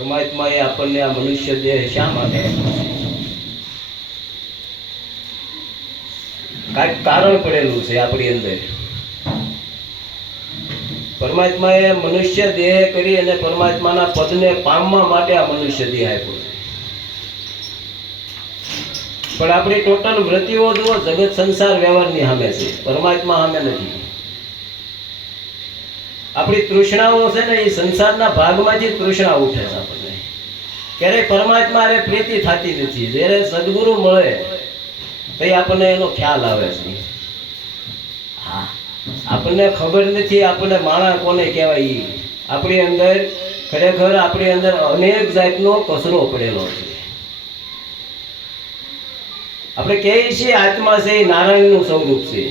પરમાત્માએ આપણને આ મનુષ્ય દેહ શા માટે આપ્યો છે? કાંઈક કારણ પડેલું છે આપણી અંદર. પરમાત્માએ મનુષ્ય દેહ કરી અને પરમાત્માના પદને પામવા માટે આ મનુષ્ય દેહ આપ્યો છે. પણ આપણી ટોટલ વૃત્તિઓ જુઓ જગત સંસાર વ્યવહારની સામે છે, પરમાત્મા સામે નથી. આપણી તૃષ્ણાઓ છે ને એ સંસારના ભાગમાંથી તૃષ્ણા ઉઠે છે આપણને. ક્યારેય પરમાત્મા અરે પ્રીતિ થતી નથી. જ્યારે સદગુરુ મળે તો આપણને એનો ખ્યાલ આવે છે. હા, આપણને ખબર નથી આપણને માણા કોને કહેવાય. આપણી અંદર ખરેખર આપણી અંદર અનેક જાતનો કચરો પડેલો છે. આપણે કહીએ છીએ આત્મા છે એ નારાયણનું સ્વરૂપ છે,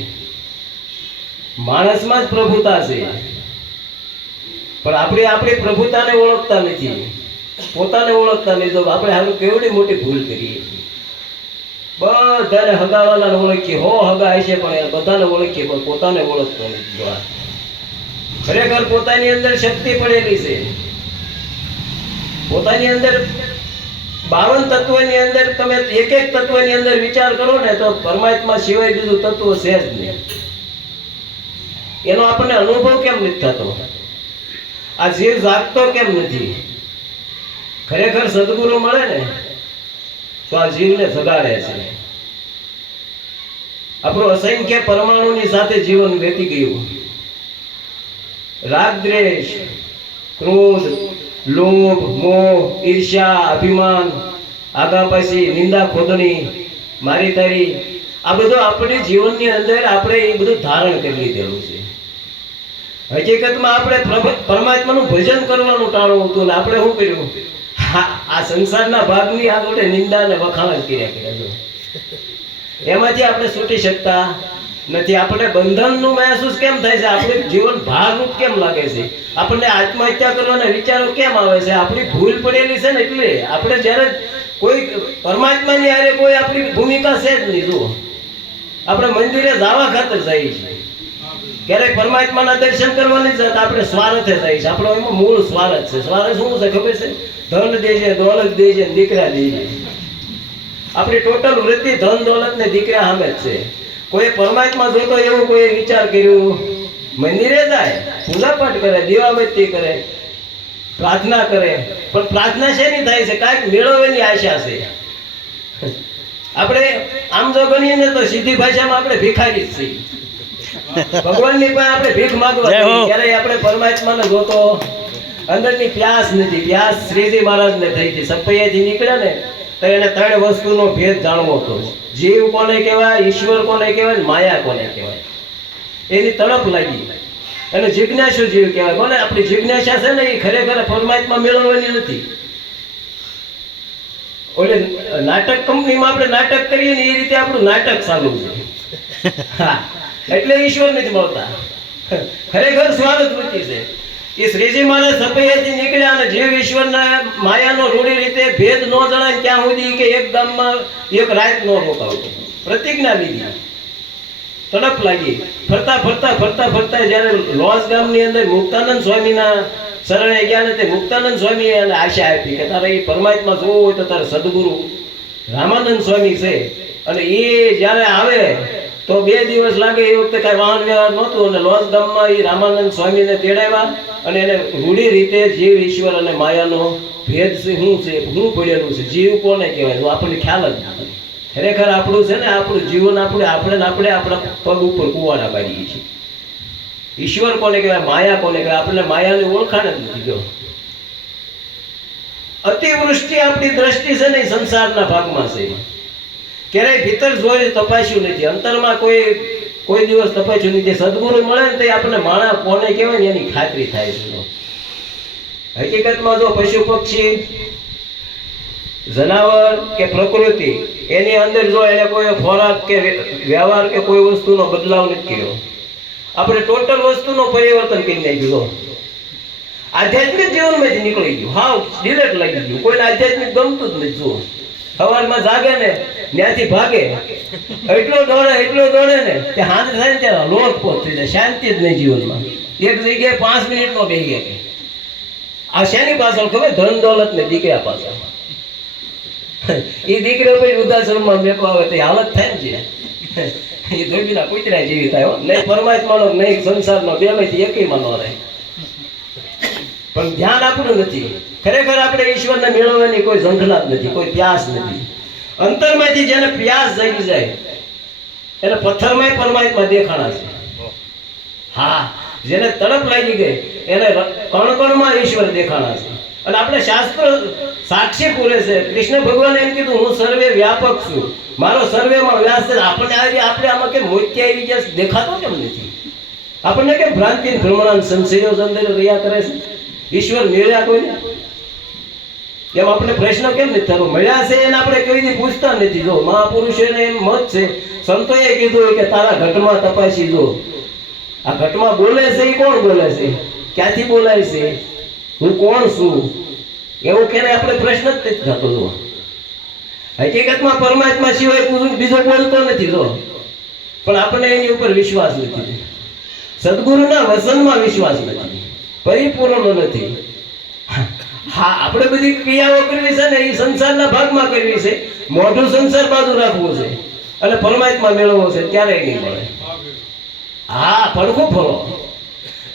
માણસમાં જ પ્રભુતા છે. પણ આપણે આપણી પ્રભુતાને ઓળખતા નથી, પોતાને ઓળખતા નથી. તો આપણે હારું કેવડી મોટી ભૂલ કરીએ. બધાને હગાવાલાને ઓળખીએ, હગા હશે પણ બધાને ઓળખીએ પણ પોતાને ઓળખતો નથી. ખરેખર પોતાની અંદર શક્તિ પડેલી છે. પોતાની અંદર 52 તત્વની અંદર તમે એક એક તત્વની અંદર વિચાર કરો ને તો પરમાત્મા સિવાય બીજું તત્વ છે જ નહીં. એનો આપણને અનુભવ કેમ નથી થતો? આ જીવ જાગતો કેમ નથી? ખરેખર સદગુરુ મળે ને તો આ જીવને જગાડે છે. આપણું અસંખ્ય પરમાણુની સાથે જીવન વેતી ગયું. રાગ દ્વેષ, ક્રોધ, લોભ, મોહ, ઈર્ષ્યા, અભિમાન, આગા પાછી, નિંદા ખોદણી, મારી તારી, આ બધું આપણી જીવનની અંદર આપણે એ બધું ધારણ કરી લીધેલું છે. હકીકતમાં આપણે પરમાત્માનું ભજન કરવાનું ટાળવું હતું ને આપણે શું કર્યું? આ સંસારના ભાગની આગળ નિંદા અને વખાણ જ કર્યા. એમાંથી આપણે છૂટી શકતા નથી. આપણે બંધનનું મહેસૂસ કેમ થાય છે? આપણું જીવન ભારરૂપ કેમ લાગે છે? આપણને આત્મહત્યા કરવાના વિચારો કેમ આવે છે? આપણી ભૂલ પડેલી છે ને એટલે. આપણે જ્યારે કોઈ પરમાત્માની હારે કોઈ આપણી ભૂમિકા છે જ નહીં. જુઓ, આપણે મંદિરે જવા ખાતર જઈએ છીએ, ક્યારેક પરમાત્માના દર્શન કરવાની જ આપણે સ્વાર્થે જઈએ છીએ. આપણો એમાં મૂળ સ્વાર્થ છે. સ્વાર્થ શું છે ખબર છે? ધન દે છે, દોલત દે છે, દીકરા દે છે. આપણી ટોટલ વૃત્તિ ધન દોલત ને દીકરા સામે જ છે. કોઈ પરમાત્મા જોતો એવું કોઈ વિચાર કર્યું? મંદિરે જાય, પૂજા પાઠ કરે, દીવાબત્તી કરે, પ્રાર્થના કરે, પણ પ્રાર્થના શેની થાય છે? કાંઈક મેળવવાની આશા છે. આપણે આમ જો ગણીએ ને તો સીધી ભાષામાં આપણે ભિખારી જ છીએ. ભગવાનની પણ આપણે ભીખ માંગવા ત્યારે આપણે પરમાત્માને જોતો અંદરની પ્યાસ નથી. પ્યાસ શ્રીજી મહારાજને થઈ હતી. સપૈયાથી નીકળ્યા ને તો એને 3 વસ્તુનો ભેદ જાણવો હતો. જીવ કોને કહેવાય, ઈશ્વર કોને કહેવાય, માયા કોને કહેવાય. એની તડપ લાગી અને જિજ્ઞાસુ જીવ કહેવાય. કોને? આપણી જિજ્ઞાસા છે ને એ ખરેખર પરમાત્મા મેળવવાની નથી. ઓલે નાટક કંપનીમાં આપણે નાટક કરીએ ને એ રીતે આપણું નાટક ચાલુ છે. હા, એટલે ઈશ્વર નથી મળતા. ખરેખર સ્વાર્થ વૃત્તિ છે. એ શ્રીજી મહારાજ સપૈયાથી નીકળ્યા અને જીવ ઈશ્વરના માયાનો રૂઢી રીતે ભેદ ન જણાય ત્યાં સુધી કે એક ગામમાં એક રાત ન રોકાવતો. પ્રતિજ્ઞા લીધી, તડપ લાગી. ફરતા ફરતા ફરતા ફરતા જ્યારે લોસ ગામની અંદર મુક્તાનંદ સ્વામીના શરણે ગયા ને તે મુક્તાનંદ સ્વામીએ એને આશા આપી કે તારે એ પરમાત્મા જોવો હોય તો તારે સદગુરુ રામાનંદ સ્વામી છે. અને એ જ્યારે આવે તો 2 દિવસ લાગે. એ વખતે કાંઈ વાહન વ્યવહાર નહોતું અને લોસ ગામમાં એ રામાનંદ સ્વામીને તેડાવ્યા અને એને રૂઢી રીતે જીવ ઈશ્વર અને માયાનો ભેદ છે શું છે, શું પડેલું છે, જીવ કોને કહેવાય આપણને ખ્યાલ જ નથી. ખરેખર આપણું છે ને આપણું જીવન આપણે આપણા પગ ઉપર કુવાડા પાડીએ છીએ. ઈશ્વર કોને કહેવાય, માયા કોને કહેવાય, આપણને માયાની ઓળખાણ જ નથી. જો અતિવૃષ્ટિ આપણી દ્રષ્ટિ છે ને સંસારના ભાગમાં છે. ક્યારેય ભીતર જોઈ તપાસ્યું નથી, અંતરમાં કોઈ દિવસ તપાસ્યું નથી. સદગુરુ મળે ને તો આપણને માણા કોને કહેવાય ને એની ખાતરી થાય છે. હકીકતમાં જો પશુ પક્ષી, જનાવર કે પ્રકૃતિ એની અંદર જો એને કોઈ ખોરાક કે વ્યવહાર કે કોઈ વસ્તુનો બદલાવ નથી કર્યો, આપણે ટોટલ વસ્તુનો પરિવર્તન કરી નાખ્યું. આધ્યાત્મિક જીવનમાંથી નીકળી ગયું, હાવ ડિલેટ લાગી ગયું. કોઈને આધ્યાત્મિક ગમતું જ નથી. જુઓ, સવારમાં જાગે ને ત્યાંથી ભાગે, એટલો દોડે ને કે હાથ થાય ને ત્યારે લોટ પોત થઈ જાય. શાંતિ જ નહીં જીવનમાં. એક જગ્યાએ 5 મિનિટમાં બેસી ગયા. આ શેની પાછળ ખબર? ધન દોલત ને દીકરા પાછળ. એ દીકરો પછી વૃદ્ધાશ્રમમાં મેકવા આવે તો એ હાલત થાય ને છે. એ ધોબીના કૂતરા જેવી થાય. નહીં પરમાત્માનો નહીં સંસારનો, બેમાંથી એકયમાં ન રહે. પણ ધ્યાન આપણું નથી. ખરેખર આપણે ઈશ્વરને મેળવવાની કોઈ ઝંખના જ નથી, કોઈ પ્યાસ નથી. અંતરમાંથી જેને પ્યાસ જાગી જાય એને પથ્થરમાં પરમાત્મા દેખાણા છે. હા, જેને તડપ લાગી ગઈ એને કણકણમાં ઈશ્વર દેખાણા છે. અને આપણે શાસ્ત્ર સાક્ષી પૂરે છે. કૃષ્ણ ભગવાને એમ કીધું, હું સર્વે વ્યાપક છું, મારો સર્વેમાં વ્યાસ છે. આપણે આપણે આમાં કેમ મોત્યા આવી ગયા દેખાતો કેમ નથી? આપણને કેમ ભ્રાંતિ ભ્રમણા સંશયો અંદર રહ્યા કરે છે? ઈશ્વર મેળ્યા કોઈને એમ આપણે પ્રશ્ન કેમ નથી થતો? મળ્યા છે એને આપણે કોઈ દી પૂછતા નથી. જો મહાપુરુષોને એમ મત છે, સંતોએ કીધું કે તારા ઘટમાં તપાસી જો. આ ઘટમાં બોલે છે એ કોણ બોલે છે? ક્યાંથી બોલાય છે? હું કોણ છું? એવું ક્યારે આપણે પ્રશ્ન જ નથી થતો. જો હકીકતમાં પરમાત્મા સિવાય બીજો બોલતો નથી. જો પણ આપણને એની ઉપર વિશ્વાસ નથી. સદગુરુના વચનમાં વિશ્વાસ નથી, પરિપૂર્ણ નથી. હા, આપણે બધી ક્રિયાઓ કરવી છે ને એ સંસારના ભાગમાં કરવી છે. મોઢું સંસાર બાજુ રાખવું છે અને પરમાત્મા મેળવવો છે, ક્યારેય નહીં મળે. હા, પડખું ફરો,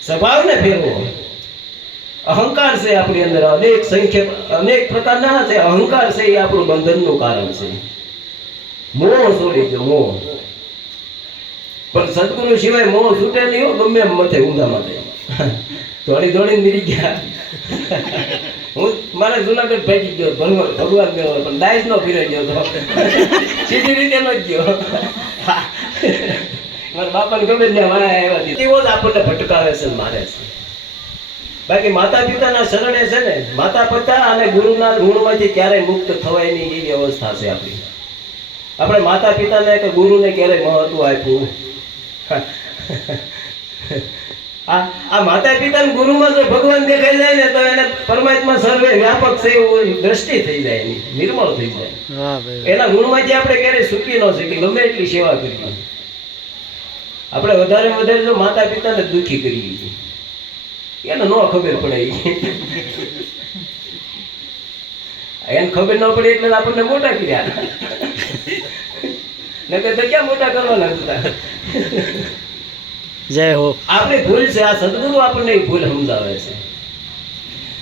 સ્વભાવને ફેરવો. અહંકાર છે આપણી અંદર, અનેક પ્રકારના છે. અહંકાર છે એ આપણું બંધનનું કારણ છે. મોહ છોડી દો, મોહ. પણ સદગુરુ સિવાય મોહ છૂટે નહીં. ગમે એમ મથે ઊંધા માથે દોડીને નીરી ગયા. હું મારા જુનાગઢ ભાગી ગયો ભગવાન મેળવો, પણ દાઈસ નો ફીરે ગયો તો સીધી રીતે નો ગયો. મારા બાપાને ગમે ને આવ્યા એવો જ આપણને ભટકાવે છે, મારે છે. બાકી માતા પિતાના શરણે છે ને, માતા પિતા અને ગુરુના ઋણમાંથી ક્યારેય મુક્ત થવાય નહીં એવી અવસ્થા છે આપણી. આપણે માતા પિતાને કે ગુરુને ક્યારેય મહત્વ આપ્યું? આ માતા પિતા ગુરુમાં જો ભગવાન દેખાઈ જાય ને તો એને પરમાત્મા સર્વે વ્યાપક છે એવું દ્રષ્ટિ થઈ જાય, એની નિર્મળ થઈ જાય. એના ગુણમાંથી આપણે ક્યારેય સુખી ન શકીએ, ગમે એટલી સેવા કરીએ. આપણે વધારે વધારે જો માતા પિતાને દુઃખી કરીએ એને ન ખબર પડે. એને ખબર ન પડે એટલે આપણને મોટા કર્યા. નકર તો ક્યાં મોટા કરવાના હતા. જય હો. આપણે ભૂલ છે, આ સદગુરુ આપણને ભૂલ સમજાવે છે.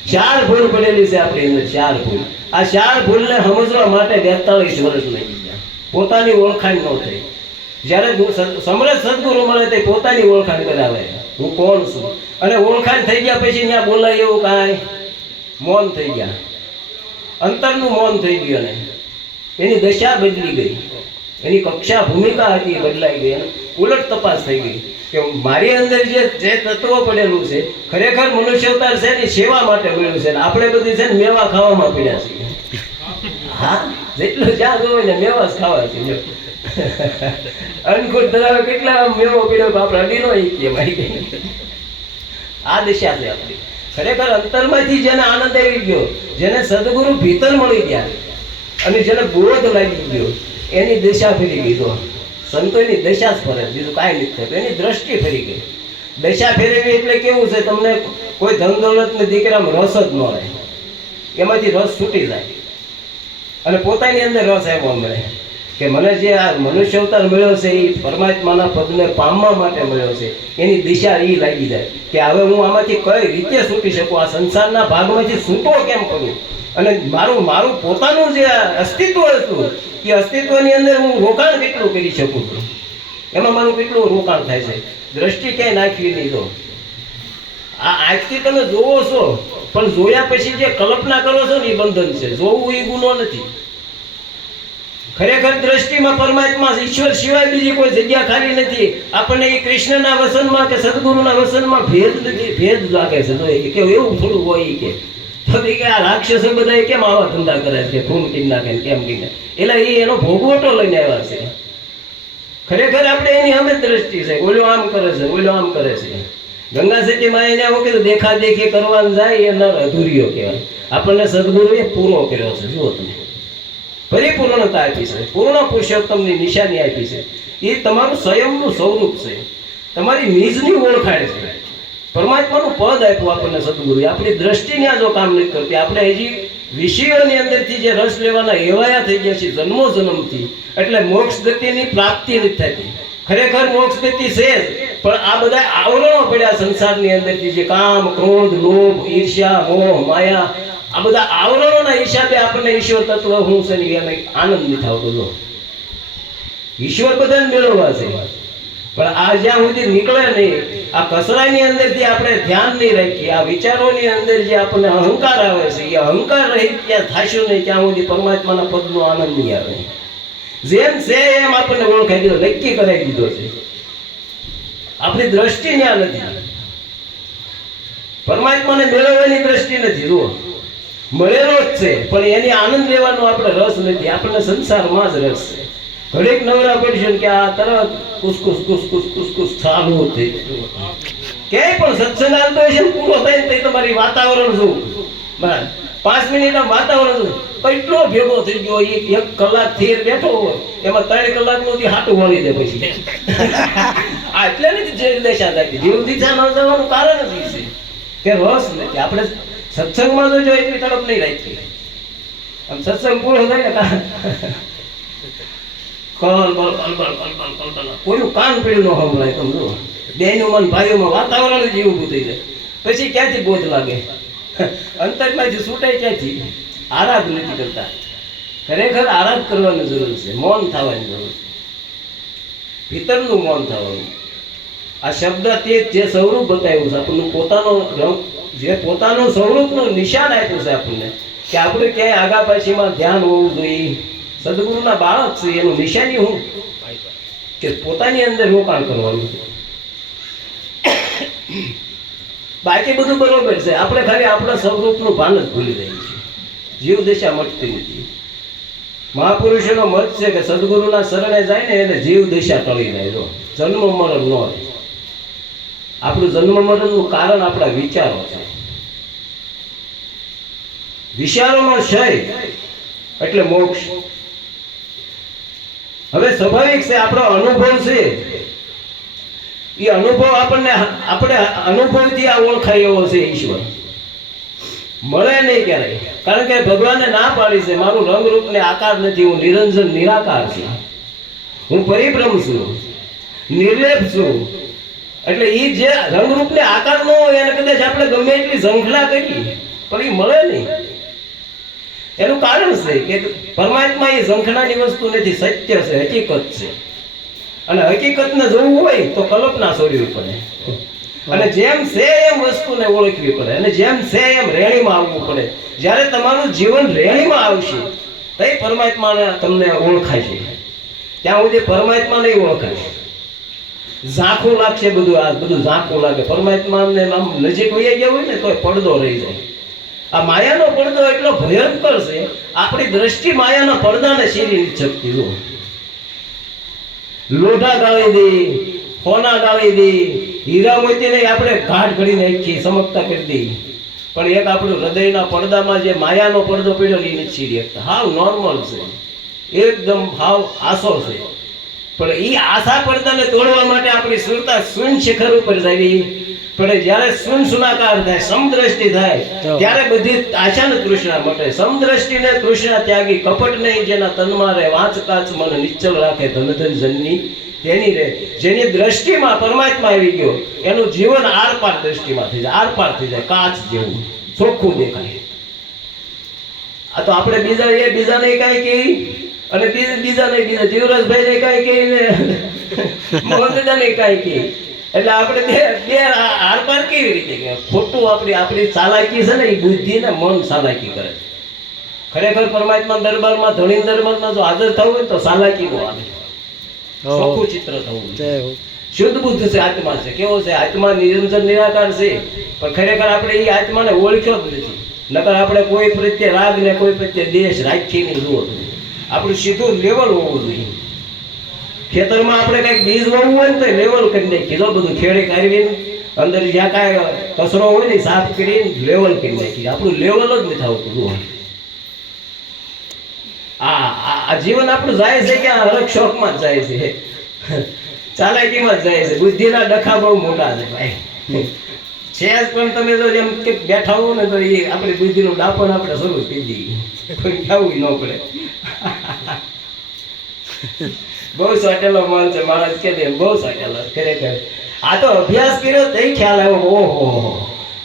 4 ભૂલ પડેલી છે આપણી અંદર, 4 ભૂલ. આ 4 ભૂલને સમજવા માટે 42 વર્ષ લાગી ગયા. પોતાની ઓળખાણ ન થઈ. જ્યારે સમરસ સદગુરુ મળે તે પોતાની ઓળખાણ કરાવે, હું કોણ છું. અને ઓળખાણ થઈ ગયા પછી ત્યાં બોલાય એવું કાંઈ મૌન થઈ ગયા, અંતરનું મૌન થઈ ગયું. અને એની દશા બદલી ગઈ, એની કક્ષા ભૂમિકા હતી બદલાઈ ગઈ, અને ઉલટ તપાસ થઈ ગઈ કે મારી અંદર જે તત્વ પડેલું છે ખરેખર મનુષ્ય અવતાર છે એની સેવા માટે મળ્યું છે. આપણે બધી છે ને મેવા ખાવામાં પડ્યા છીએ. હા, જેટલું જ્યાં જોવે ને મેવા જ ખાવા છે. અનકુટ ધરાવે કેટલા મેવો પીડ્યો આપણે અડી નો કે આ દિશા છે આપણી. ખરેખર અંતરમાંથી જેને આનંદ આવી ગયો, જેને સદગુરુ ભીતર મળી ગયા અને જેને બોધ લાગી ગયો, એની દિશા ફેરી ગઈ. તો સંતોની દશા જ ફરે, બીજું કાંઈ નથી થતું. એની દ્રષ્ટિ ફરી ગઈ. દશા ફેરવી એટલે કેવું છે, તમને કોઈ ધન દોલત ને દીકરામાં રસ જ ન રહે, એમાંથી રસ છૂટી જાય અને પોતાની અંદર રસ આવ્યો મળે કે મને જે આ મનુષ્ય અવતાર મળ્યો છે એ પરમાત્માના પદને પામવા માટે મળ્યો છે. એની દિશા એ લાગી જાય કે હવે હું આમાંથી કઈ રીતે છૂટી શકું, આ સંસારના ભાગમાંથી છૂટો કેમ કરું, અને મારું પોતાનું જે અસ્તિત્વ હતું એ અસ્તિત્વની અંદર હું રોકાણ કેટલું કરી શકું છું, એમાં મારું કેટલું રોકાણ થાય છે. દ્રષ્ટિ ક્યાંય નાખવી નહીં. તો આ આંખથી તમે જોવો છો, પણ જોયા પછી જે કલ્પના કરો છો ને એ બંધન છે. જોવું એ ગુનો નથી. ખરેખર દ્રષ્ટિમાં પરમાત્મા ઈશ્વર સિવાય બીજી કોઈ જગ્યા ખાલી નથી. આપણને એ કૃષ્ણના વસનમાં કે સદગુરુના વસનમાં ભેદ નથી, ભેદ લાગે છે. તો કે એવું થોડું હોય કે આ રાક્ષસો બધા કેમ આવા ધંધા કરે છે, ખૂન કરી નાખે કેમ કરીને, એટલે એનો ભોગવટો લઈને આવ્યા છે. ખરેખર આપણે એની અમે દ્રષ્ટિ છે, ઓલો આમ કરે છે, ઓલો આમ કરે છે. ગંગા સતીમાં એને આવું કીધું દેખા દેખી કરવાનું જાય એ નર અધૂરિયો કહેવાય. આપણને સદગુરુએ પૂરો કર્યો છે. જુઓ તમે, પરિપૂર્ણતા આપી છે, પૂર્ણ પુરુષોત્તમની નિશાની આપી છે. એ તમારું સ્વયંનું સ્વરૂપ છે, તમારી નિજની ઓળખાણ છે. પરમાત્માનું પદ આપ્યું આપણને સદગુરુએ. આપણી દ્રષ્ટિને જો કામ નથી કરતી, આપણે હજી વિષયોની અંદરથી જે રસ લેવાના એવાયા થઈ ગયા છે જન્મો જન્મથી, એટલે મોક્ષ ગતિની પ્રાપ્તિ નથી થતી. ખરેખર મોક્ષ ગતિ છે જ, પણ આ બધા આવરણો પડ્યા સંસારની અંદરથી, જે કામ, ક્રોધ, લોભ, ઈર્ષ્યા, મોહ, માયા, આ બધા આવરણોના હિસાબે આપણને ઈશ્વર તત્વ હું છે ને એનો આનંદ નથી આવતો. જો ઈશ્વર બધાને મેળવવા છે, પણ આ જ્યાં સુધી નીકળે નહીં, આ કચરાની અંદરથી આપણે ધ્યાન નહીં રાખીએ, આ વિચારોની અંદર જે આપણને અહંકાર આવે છે, એ અહંકાર રહિત ત્યાં થશું નહીં ત્યાં સુધી પરમાત્માના પદનો આનંદ નહીં આવે. જેમ છે એમ આપણને ઓળખાઈ દીધો, નક્કી કરાવી દીધો છે. આપણી દ્રષ્ટિ ત્યાં નથી, પરમાત્માને મેળવવાની દ્રષ્ટિ નથી. જુઓ, મળેલો જ છે, પણ એની આનંદ લેવાનો આપણે રસ નથી. આપણને સંસારમાં જ રસ છે. ઘડીક નવરા પડશે કે આ તરત કુસકુસ કુસકુસ કુસકુસ ચાલુ થઈ ક્યાંય પણ સત્સંગ આવતો હશે પૂરો થાય ને તમારી વાતાવરણ શું, 5 મિનિટ આમ વાતાવરણ શું કેટલો ભેગો થઈ ગયો. 1 કલાક થીર બેઠો હોય એમાં 3 કલાકનું હાટું વળી દે પછી. આ એટલે નથી જે દશા થાય, જીવ દિશા ન જવાનું કારણ જ છે કે રસ નથી. આપણે સત્સંગમાં તો જો એટલી તરફ નહીં રાખી, આમ સત્સંગ પૂરો થાય ને કોઈનું કાન પીડ્યું ન સંભળાય. તમે જુઓ, બેનું મન ભાઈઓમાં વાતાવરણ જ એવું થઈ જાય, પછી ક્યાંથી બોધ લાગે, અંતરમાંથી છૂટાય ક્યાંથી? આરાધ નથી કરતા. ખરેખર આરાધ કરવાની જરૂર છે, મૌન થવાની જરૂર છે, ભીતરનું મૌન થવાનું. આ શબ્દ તે જે સ્વરૂપ બતાવ્યું છે આપણને, પોતાનો જે પોતાનું સ્વરૂપનું નિશાન આપ્યું છે આપણને, કે આપણે ક્યાંય આગા પાછીમાં ધ્યાન હોવું જોઈએ. સદગુરુના બાળક છે એનું નિશાની હું કે પોતાની અંદર રોકાણ કરવાનું છે. બાકી બધું બરોબર છે, આપણે ખાલી આપણા સ્વરૂપનું ભાન જ ભૂલી રહીએ છીએ. જીવ દશા મટતી નથી. મહાપુરુષોનો મત છે કે સદગુરુના શરણે જાય ને એને જીવ દશા ટળી જાય. જો જન્મ મરણ ન રહે. આપણું જન્મ મરણનું કારણ આપણા વિચારો છે. વિચારોનો ક્ષય એટલે મોક્ષ. હવે સ્વાભાવિક છે, આપણો અનુભવ છે, એ અનુભવ આપણે અનુભવથી આ ઓળખાય એવો છે. ઈશ્વર મળે નહીં ક્યારેય, કારણ કે ભગવાને ના પાડી છે, મારું રંગ રૂપ ને આકાર નથી, હું નિરંજન નિરાકાર છું, હું પરિભ્રમ છું, નિર્લેપ છું. એટલે એ જે રંગરૂપ ને આકાર નો હોય એને કદાચ આપણે ગમે એટલી ઝંખલા કરીએ પણ એ મળે નહીં. એનું કારણ છે કે પરમાત્મા એ ઝંખનાની વસ્તુ નથી, સત્ય છે, હકીકત છે. અને હકીકતને જોવું હોય તો કલ્પના છોડવી પડે, અને જેમ છે એમ વસ્તુને ઓળખવી પડે, અને જેમ છે એમ રેણીમાં આવવું પડે. જ્યારે તમારું જીવન રેણીમાં આવશે તો પરમાત્માને તમને ઓળખાશે. ત્યાં સુધી પરમાત્મા નહીં ઓળખાશે. ઝાંખું લાગશે બધું, આ બધું ઝાંખું લાગે. પરમાત્માને આમ નજીક વહી ગયા હોય ને તો પડદો રહી જાય. આ માયાનો પડદો એટલો ભયંકર છે, આપણી દ્રષ્ટિ માયાના પડદાને સીરી નથી શકતી. લોઢા ગાળી દે, સોના ગાળી દે, હીરા મોતીને આપણે ઘાટ કરી નાખી, સમકતા કરી દઈ, પણ એક આપણું હૃદયના પડદામાં જે માયાનો પડદો પડ્યો એ નથી સીરી શકતા. હાવ નોર્મલ છે, એકદમ હાવ આસો છે. પણ એ આશા પડદાને તોડવા માટે આપણી સુરતા શૂન્ય શિખર ઉપર જવી પડે. જ્યારે શૂન્ય સુનાકાર થાય, સમદ્રષ્ટિ થાય, ત્યારે બધી આશાને તૃષ્ણા મટે. સમદ્રષ્ટિને તૃષ્ણા ત્યાગી, કપટ નહીં જેના તનમાં રહે, વાંચ કાચ મન નિશ્ચલ રાખે, ધન ધન જનની તેની રહે. જેની દ્રષ્ટિમાં પરમાત્મા આવી ગયો એનું જીવન આર પાર દ્રષ્ટિમાં થઈ જાય, આર પાર થઈ જાય, કાચ જેવું ચોખ્ખું દેખાય. આ તો આપણે બીજાને કાંઈ કહી, અને બીજા જીવરાજભાઈ ને કઈ કહી ને મોહનદાદા ને કઈ કહી, એટલે આપણે બે આરપાર કેવી રીતે કે ખોટું આપણી ચાલાકી છે ને, એ બુદ્ધિ ને મન ચાલાકી કરે. ખરેખર પરમાત્મા દરબારમાં, ધણી દરબારમાં જો હાજર થવું હોય તો ચાલાકી નો આવે, ચોખ્ખું ચિત્ર થવું. શુદ્ધ બુદ્ધ છે, આત્મા છે. કેવો છે? આત્મા નિરંજન નિરાકાર છે, પણ ખરેખર આપણે એ આત્માને ઓળખ્યો જ નથી. નકર આપણે કોઈ પ્રત્યે રાગ ને કોઈ પ્રત્યે દેશ રાખી નહીં. જુઓ, આપણું સીધું લેવલ હોવું જોઈએ. ખેતરમાં આપણે કઈક બીજ વાવવું હોય ને તો લેવલ કરી નાખી, જો બધું ખેડી કાઢીને અંદર જ્યાં કાંઈ કચરો હોય ને સાફ કરીને લેવલ કરી નાખી. આપણું લેવલ જ નથી આવતું. જુઓ, આ જીવન આપણું જાય છે કે આ હરક શોખમાં જ જાય છે, ચાલાકીમાં જ જાય છે. બુદ્ધિના ડખા બહુ મોટા છે ભાઈ. સહેજ પણ તમે જો એમ કે બેઠા હો ને તો એ આપણી બુદ્ધિનું ડાપણ આપણે શરૂ થઈ જઈએ, કોઈ કહેવું ન પડે. બહુ સાટેલો માલ છે માણસ કે બહુ સાટેલો ખરેખર. આ તો અભ્યાસ કર્યો તો ખ્યાલ આવ્યો, ઓહો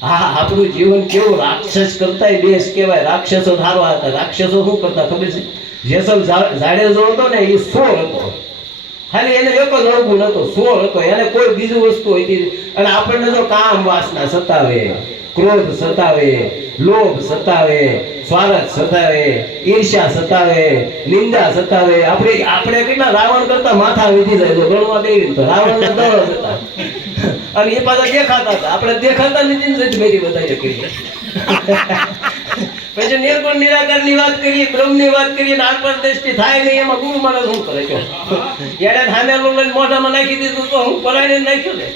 હા આપણું જીવન કેવું રાક્ષસ કરતા દેશ કહેવાય. રાક્ષસો સારા હતા. રાક્ષસો શું કરતા ખબર છે? જેસલ જાડેજો હતો ને એ સોર હતો, ખાલી એને એક જ અવગુણ હતો, સોર હતો, એને કોઈ બીજું વસ્તુ હતી. અને આપણને જો કામ વાસના સતાવે, ક્રોધ સતાવે, લોભ સતાવે, સ્વાર્થ સતાવે, ઈર્ષ્યા સતાવે, નિંદા સતાવે. આપણે કેટલા રાવણ કરતા માથા વીધી જાય. જો ગણવા બેહીને તો રાવણ ના 10 હતા અને એ પાછા દેખાતા હતા. આપણે દેખાતા નથી ને મેરી બધાએ કરી. પછી નિર્ગુણ નિરાકારની વાત કરીએ, બ્રહ્મની વાત કરીએ, આત્મા દ્રષ્ટિ થાય નહીં, એમાં ગુરુ માણસ શું કરે છો? એને સામે લઈને મોઢામાં નાખી દીધું તો હું પરાણે નાખ્યું ને.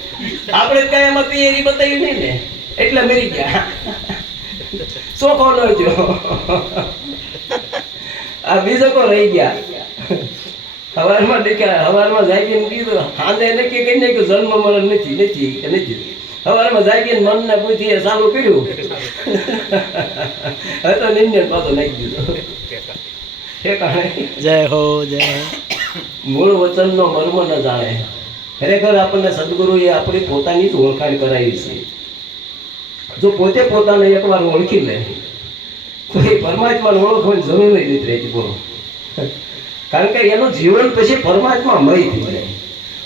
આપણે કઈ એમાં તૈયારી બતાવી નહીં ને, એટલે મરી ગયા. ચોખ્ખો ન થયો. આ બીજો કો રહી ગયા. હવારમાં દેખ્યા, હવારમાં જાગીને કીધું, હાને નક્કી કરી નાખ્યું જન્મ મરણ નથી. હવારમાં જાગીને મનને પૂછીએ ચાલુ કર્યું, હવે તો નિંદન પાછો નાખી દીધો. જય હો જય. મૂળ વચનનો મર્મ ન જાણે. ખરેખર આપણને સદગુરુએ આપણી પોતાની જ ઓળખાણ કરાવી છે. જો પોતે પોતાને એકવાર ઓળખી લે તો એ પરમાત્માને ઓળખવાની જરૂર નથી રહેતી. બોલો, કારણ કે એનું જીવન પછી પરમાત્મામય થઈ જાય.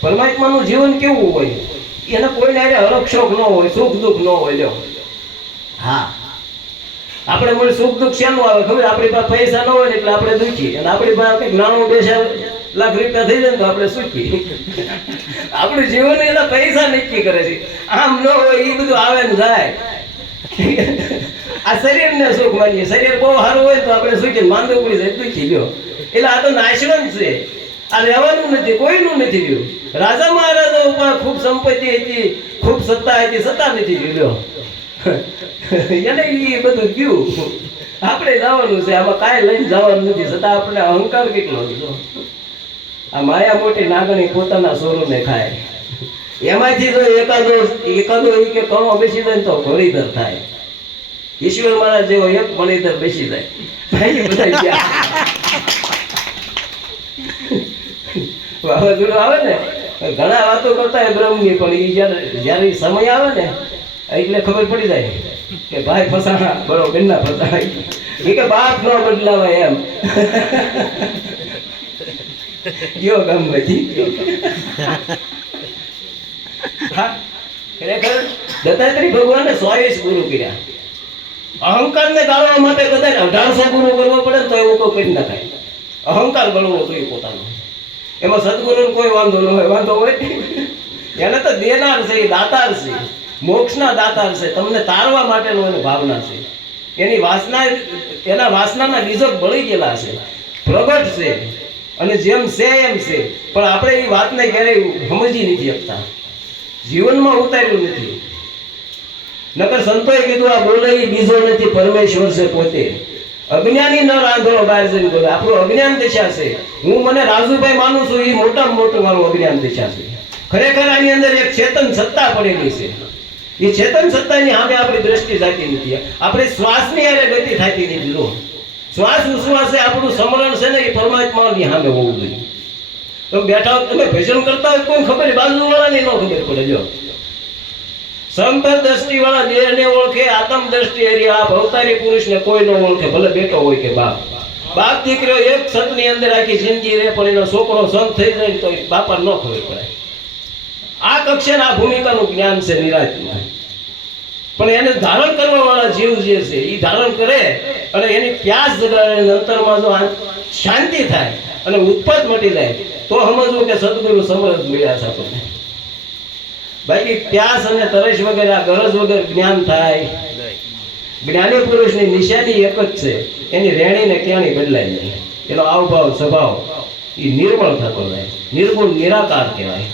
પરમાત્માનું જીવન કેવું હોય? એને કોઈને હરક્ષોક ન હોય, સુખ દુઃખ ન હોય. લ્યો, હા આપણે મને સુખ દુઃખ શેનું આવે ખબર? આપણી પાસે પૈસા ન હોય ને એટલે આપણે દુઃખી, અને આપણી પાસે કંઈક 99-2 લાખ રૂપિયા થઈ જાય ને તો આપણે સુખી. આપણું જીવન એના પૈસા નક્કી કરે છે. આમ ન હોય, એ બધું આવે ને જાય. આ શરીરને સુખ માનીએ. શરીર બહુ સારું હોય તો આપણે સુખી, માંદો પડી જાય દુઃખી. લ્યો, એટલે આ તો નાશવંત છે. આ રહેવાનું નથી, કોઈનું નથી રહ્યું. રાજા મહારાજા ઉપર ખૂબ સંપત્તિ હતી, ખૂબ સત્તા હતી, સત્તા નથી રહ્યું. એને એ બધું ગયું. આપણે જવાનું છે, આમાં કાંઈ લઈને જવાનું નથી. છતાં આપણે અહંકાર કેટલો હતો. આ માયા મોટી નાગણી પોતાના સ્વરૂપને ખાય. એમાંથી જો એકાદો એ કે કણો બેસી જાય ને તો ભણીધર થાય. ઈશ્વર મહારાજ જેવો એક ભણીધર બેસી જાય. ભાઈ બધા ગયા. વાવાઝોડું આવે ને, ઘણા વાતો કરતા હોય બ્રહ્મની, પણ એ જયારે સમય આવે ને એટલે ખબર પડી જાય કે ભાઈ ફસાણા, બરો બેનના ફસાણા. એ કે બાપ ન બદલાવાય એમ. ગયો ગામમાંથી. ખરેખર દત્તાત્રેય ભગવાને 100 ગુરુ કર્યા. અહંકારને ગાળવા માટે કદાચ 1800 ગુરુ કરવો પડે ને તો એવું કોઈ કરી નાખાય. અહંકાર ગળવો જોઈએ પોતાનો. એમાં સદગુરુને કોઈ વાંધો ન હોય. વાંધો હોય એને તો દેનાર છે, એ દાતાર છે, મોક્ષના દાતાર છે. તમને તારવા માટેનો એની ભાવના છે. એની વાસના, એના વાસનાના બીજો બળી ગયેલા છે, પ્રગટ છે, અને જેમ છે એમ છે. પણ આપણે એ વાતને ક્યારેય સમજી નથી શકતા, જીવનમાં ઉતાર્યું નથી. નકર સંતોએ કીધું આ બોલે એ બીજો નથી, પરમેશ્વર છે પોતે. અજ્ઞાની ન રાંધો બહાર જઈને બોલે. આપણું અજ્ઞાન દિશા છે. હું મને રાજુભાઈ માનું છું, એ મોટામાં મોટું મારું અજ્ઞાન દિશા છે. ખરેખર આની અંદર એક ચેતન સત્તા પડેલી છે. એ ચેતન સત્તાની સામે આપણી દ્રષ્ટિ જતી નથી. આપણે શ્વાસની હારે ગતિ થતી નથી. જો શ્વાસ ઉશ્વાસે આપણું સમરણ છે ને એ પરમાત્માની સામે હોવું જોઈએ. તો બેઠા તમે ભજન કરતા હોય કોઈ ખબર, બાજુવાળાને ન ખબર પડે. જો સંતર દ્રષ્ટિ વાળા દેહને ઓળખે, આત્મ દ્રષ્ટિ હરી આ અવતારી પુરુષને કોઈ ન ઓળખે, ભલે બેટો હોય કે બાપ. બાપ દીકરો એક સંતની અંદર આખી જિંદગી રહે, પણ એનો છોકરો સંત થઈ જાય તો બાપા ન ખબર પડે. આ કક્ષાના આ ભૂમિકાનું જ્ઞાન છે નિરાજનું. પણ એને ધારણ કરવા વાળા જીવ જે છે એ ધારણ કરે અને એની પ્યાસ જગાડે, અંતરમાં જો શાંતિ થાય અને ઉત્પાદ મટી જાય તો સમજવું કે સદગુરુ સમરસ મળ્યા છે આપણને. બાકી પ્યાસ અને તરસ વગર, આ ગરજ વગર જ્ઞાન થાય. જ્ઞાની પુરુષની નિશાની એક જ છે, એની રેણી ને ક્યાંની બદલાય જાય. એનો આવભાવ સ્વભાવ એ નિર્મળ થતો જાય. નિર્ગુણ નિરાકાર કહેવાય.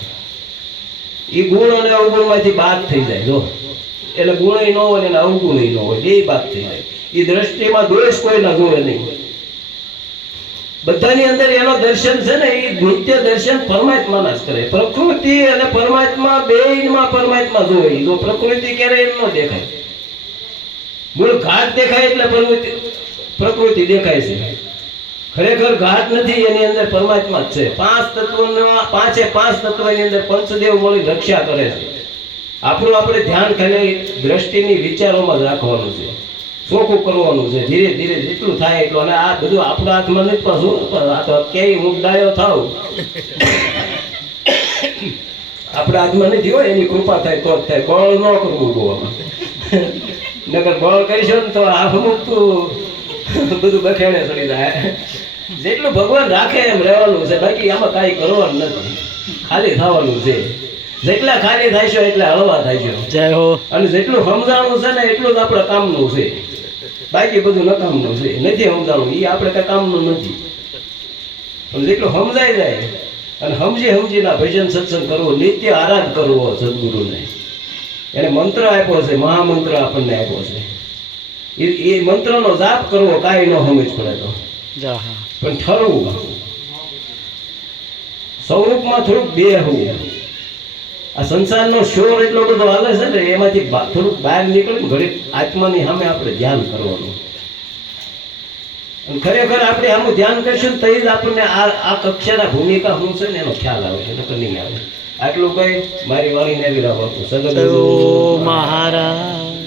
એ ગુણ અને અવગુણમાંથી બાદ થઈ જાય. જો એટલે ગુણ ન હોય અને અવગુણ ન હોય, બે બાદ થઈ જાય. એ દ્રષ્ટિમાં દોષ કોઈ ના જોવે નહીં. બધાની અંદર એનો દર્શન છે ને એ નિત્ય દર્શન પરમાત્માના જ કરે. પ્રકૃતિ અને પરમાત્મા બેયમાં પરમાત્મા જોવે. જો પ્રકૃતિ ક્યારે એમ ન દેખાય. મૂળ ઘાટ દેખાય એટલે પ્રકૃતિ દેખાય છે. ખરેખર ઘાટ નથી, એની અંદર પરમાત્મા જ છે. પાંચ તત્વની અંદર પંચદેવ મળી રક્ષા કરે છે. આપણું આપણે ધ્યાન ખાલી દ્રષ્ટિની વિચારોમાં જ રાખવાનું છે, ચોખ્ખું કરવાનું છે. ધીરે ધીરે જેટલું થાય એટલું. અને આ બધું આપણા હાથમાં નથી. પાછું આ તો ક્યાંય હું ડાયો થાવ આપણા હાથમાં નથી હોય. એની કૃપા થાય તો જ થાય. બળ ન કરવું બહુ આમાં. નકર બળ કરીશો ને તો આ અમુક બધું બખેડે ચડી જાય. જેટલું ભગવાન રાખે એમ રહેવાનું છે. બાકી આમાં કાંઈ કરવાનું નથી, ખાલી થવાનું છે. જેટલા ખાલી થાયશો એટલે હળવા થાયશો. જય હો. અને જેટલું સમજાણું છે ને એટલું જ આપણે કામનું છે. બાકી બધું નકામનું છે. નથી સમજાણું એ આપણે કઈ કામનું નથી. પણ જેટલું સમજાઈ જાય અને સમજીના ભજન સત્સંગ કરવો, નિત્ય આરાધ કરવો સદગુરુને. એને મંત્ર આપ્યો છે, મહામંત્ર આપણને આપ્યો છે. એ મંત્રનો જાપ કરવો, કાંઈ ન સમજ પડે તો. પણ ઠરવું, સ્વરૂપમાં થોડુંક બેહવું. આ સંસારનો શોર એટલો બધો હાલે છે ને, એમાંથી થોડુંક બહાર નીકળી ઘડી આત્માની સામે આપણે ધ્યાન કરવાનું. અને ખરેખર આપણે આનું ધ્યાન કરીશું તો જ આપણને આ કક્ષાના ભૂમિકા શું છે ને એનો ખ્યાલ આવે છે, નકર નહીં આવે. આટલું કઈ મારી વાણીને વિરામ આપું. સદગુરુ મહારાજ.